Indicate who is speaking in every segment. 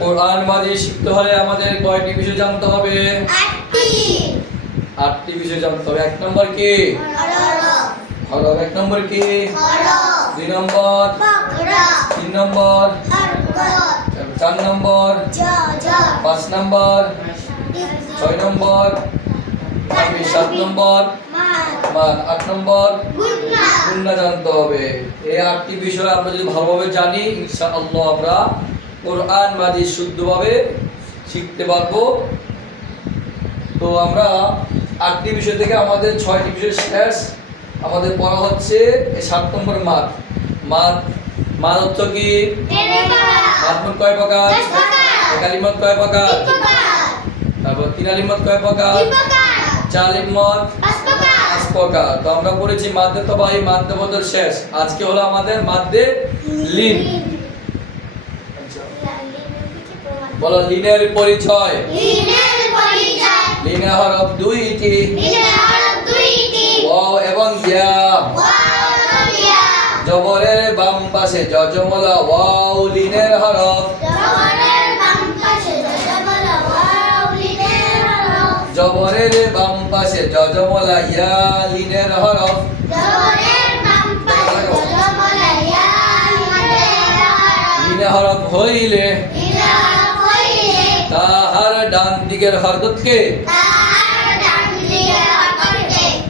Speaker 1: কোরআন মাঝে শিখতে হলে আমাদের কয়টি বিষয় জানতে হবে?
Speaker 2: আটটি।
Speaker 1: আটটি বিষয় জানতে হবে। এক নম্বর কি?
Speaker 2: হরফ।
Speaker 1: এক নম্বর কি? দুই নম্বর? তিন নম্বর? চার নম্বর? পাঁচ নম্বর? ছয় নম্বর? সাত নম্বর? আট নম্বর?
Speaker 2: গুন্না
Speaker 1: জানতে হবে। এই আটটি বিষয় আমরা যদি ভালোভাবে জানি ইনশাআল্লাহ আমরা কোরআন মাঝে শুদ্ধভাবে শিখতে পারব। তো আমরা আটটি বিষয় থেকে আমাদের ছয়টি বিষয় শেষ। আমাদের পড়া হচ্ছে সাত নম্বর মাত মাত মাত অর্থ কি?
Speaker 2: টেনে পড়া
Speaker 1: মাত মোট কয় প্রকার? একালিমত কয় প্রকার? তারপর তিনালিমত কয় প্রকার? চালিমত
Speaker 2: পাঁচ প্রকার।
Speaker 1: তো আমরা পড়েছি মাধ্যে তো ভাই মাধ্যে শেষ। আজকে হলো আমাদের মাধ্যে লিন। বলো লিনের পরিচয়
Speaker 2: লিনের পরিচয়।
Speaker 1: লিনের হরফ দুইটি।
Speaker 2: লিনের হরফ দুইটি।
Speaker 1: ওয়াও এবং ইয়া
Speaker 2: ওয়াও ইয়া
Speaker 1: জবরের বাম পাশে যজমলা ওয়াও লিনের হরফ।
Speaker 2: জবরের বাম পাশে যজবলা ওয়াও লিনের হরফ।
Speaker 1: জবরের বাম পাশে যজমলা ইয়া লিনের হরফ।
Speaker 2: জবরের বাম পাশে ইয়া লিনের হরফ
Speaker 1: হইলে তাহার ডান দিকের হরকতকে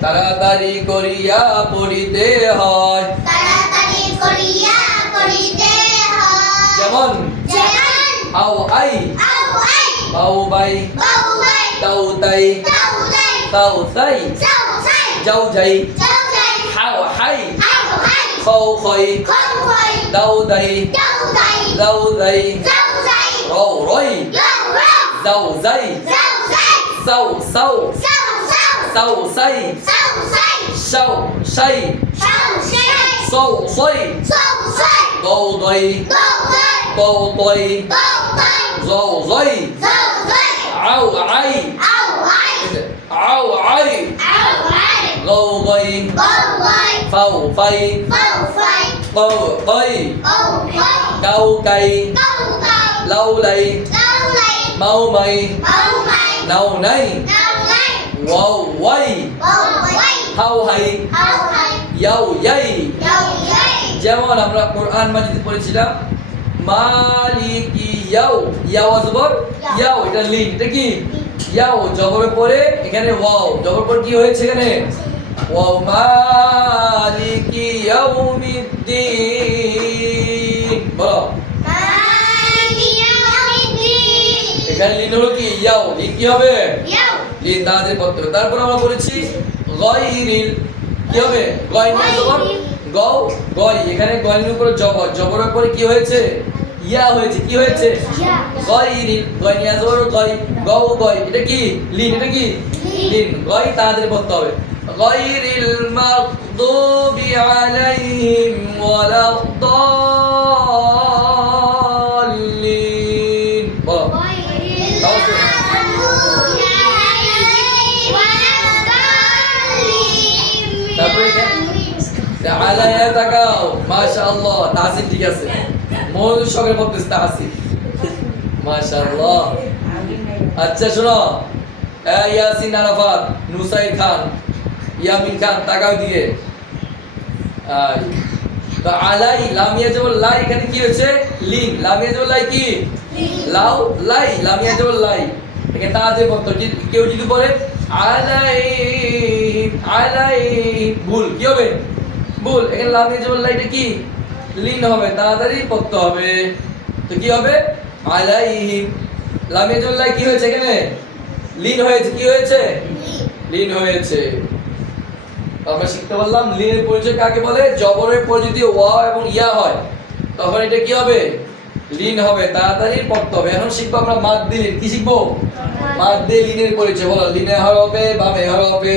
Speaker 1: তাড়াতাড়ি করিয়া পড়িতে হয়। যেমন আও আই বাউ বাই তাও তাই
Speaker 2: তাউ
Speaker 1: সাই যাও যাই হাও হাই
Speaker 2: আউ হাই
Speaker 1: খৌ খই দাও দাই
Speaker 2: চাউ দাই
Speaker 1: rầu rối.
Speaker 2: Dầu dây.
Speaker 1: Sâu. Sâu.
Speaker 2: Sâu xây.
Speaker 1: Sâu xây.
Speaker 2: Sâu xoay
Speaker 1: đồ đầy
Speaker 2: đồ đầy
Speaker 1: dầu dây
Speaker 2: ao ai.
Speaker 1: Ao ai.
Speaker 2: Gầu bầy
Speaker 1: phầu phây.
Speaker 2: Bầu bầy
Speaker 1: đầu cây.
Speaker 2: Hậu hay
Speaker 1: ইয়াও ইয়াই
Speaker 2: dầu dây
Speaker 1: যেমন আমরা কোরআন মাজিদে পড়েছিলাম মালিকি ইয়াও ইয়াও জবর ইয়াও এটা লিন এটা কি? ইয়াও জবরের পরে এখানে ওয়াও। জবর পর কি হয়েছে এখানে? ওয়াও মালিকি ইয়াউমিদ্দিন। এখানে লিন হলো কি? ইয়াও। লিন কি হবে? লিন দাঁতের পত্র। তারপর আমরা বলেছি গয়রিল কি হবে? গয় জবর গও গয় এখানে গয়ের উপরে জবর জবরের পরে কি হয়েছে? ইয়া হয়েছে। কি হয়েছে? গয়রিল গয় নিয়ে জবর গয় গও গয় এটা কি? লিন এটা কি? লিন গয় তাড়াতাড়ি পড়তে হবে। গয়রিল মাগদুবি আলাইহিম ওয়ালাদ-দাল্লিন। আলাইয়া তাকাও, মাশাআল্লাহ, তাহসিন ঠিক আছে। মনোযোগ সহকারে পড়তেছে তাহসিন। মাশাআল্লাহ। আচ্ছা শোনো। ইয়াসিন আরাফাত, নুসাইর খান, ইয়ামিন খান, তাকাও দিকে তো আলাই লামিয়া জবর লাই, এখানে কি হয়েছে? লিন। লামিয়া জবর লাই কি? লাউ, লাই লামিয়া জবর লাই। এখানে তাতে পড়তো। যদি কেউ যদি বলে, আলাই আলাই, ভুল, কি হবে? ভুল এখানে লামিয়া জবর লাইটা কি? লিন হবে তাড়াতাড়ি পড়তে হবে। তো কি হবে? আলাইহিম। লামিয়া জবর লাই কি হয়েছে এখানে? লিন হয়েছে কি হয়েছে? লিন হয়েছে। আমরা শিখতে পারলাম লিনের পরিচয় কাকে বলে? জবরের পরে যদি ওয়া এবং ইয়া হয় তখন এটা কি হবে? লিন হবে তাড়াতাড়ি পড়তে হবে। এখন শিখব আমরা মাদ দিলিন কি শিখব? মাদ দিয়ে লিনের পরিচয় বলো। লিনে হরফে বামে হরফে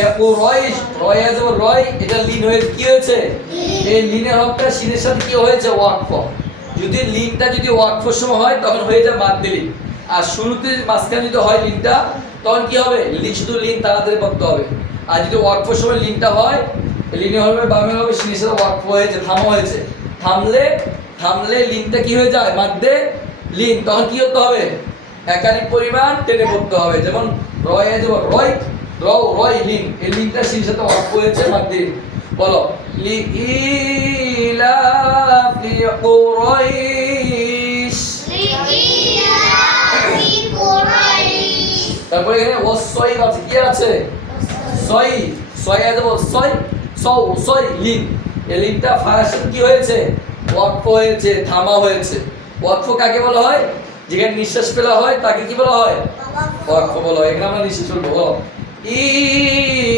Speaker 1: এ
Speaker 2: কুরাইশ
Speaker 1: রয় আছে রয় এটা লিন হয়ে কি হয়েছে? এই লিনের হকটা সিনের সাথে কি হয়েছে? ওয়াকফ যদি লিনটা যদি ওয়াকফের সময় হয় তখন হয়ে যায় মাদ্দে লিন আর শুরুতে মাঝখানে যদি হয় লিনটা তখন কি হবে? শুধু লিন তাড়াতাড়ি পড়তে হবে। আর যদি ওয়াকফের সময় লিনটা হয় লিনে হবে বামে হবে সিনের সাথে ওয়াকফ হয়েছে থামা হয়েছে। থামলে থামলে লিনটা কি হয়ে যায়? মাদ্দে লিন। তখন কি করতে হবে? একাধিক পরিমাণ টেনে পড়তে হবে। যেমন রয় রয় রয় এই সাথে ওয়াকফ হয়েছে। বলো লি ইলাফি কুরাইশ। তারপরে এখানে ওয়াসই আছে কি আছে? সই। সই আছে সই সৌ সই লিন। এই লিনটা ফারাসের কি হয়েছে? ওয়াকফ হয়েছে থামা হয়েছে। ওয়াকফ কাকে বলা হয়? যেখানে নিঃশ্বাস ফেলা হয় তাকে কি বলা হয়? ওয়াকফ বলা হয়। এখানে আমরা নিঃশ্বাস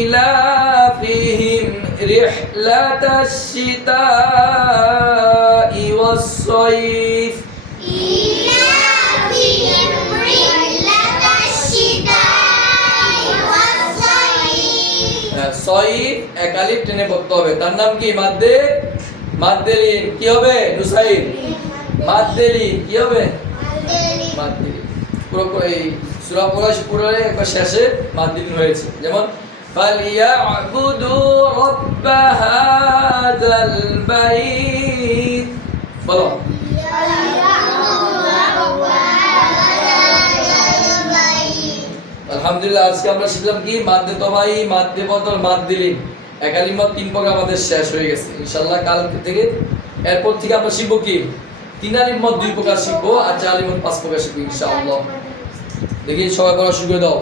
Speaker 1: ইলাফিহিম রিহলাতাশ শিতাই ওয়াস-সাইফ
Speaker 2: ইলাফিহিম রিহলাতাশ শিতাই ওয়াস-সাইফ
Speaker 1: সইফ একালিফ টেনে পড়তে হবে। তার নাম কি? মাদ্দে মাদ্দেলিন। কি হবে? নুসাইব মাদ্দেলিন। কি হবে? মাদ্দেলিন। পুরো এই সূরা কুরাইশ পুরো একবার শেষে মাদ্দেলিন হয়েছে যেমন فليعبدوا رب هذا البيت বলো আলহামদুলিল্লাহ আজকে আমরা শিখলাম কি মাদ্দে তবাই মাদ্দে বদল মাদ্দিলিন একালিমত তিন প্রকার আমাদের শেষ হয়ে গেছে ইনশাআল্লাহ কাল থেকে এরপর থেকে আমরা শিখবো কি তিন আলিমত দুই প্রকার শিখবো আর চার আলিমত পাঁচ প্রকার শিখবো ইনশাআল্লাহ দেখি সবাই পড়া শুরু করে দাও।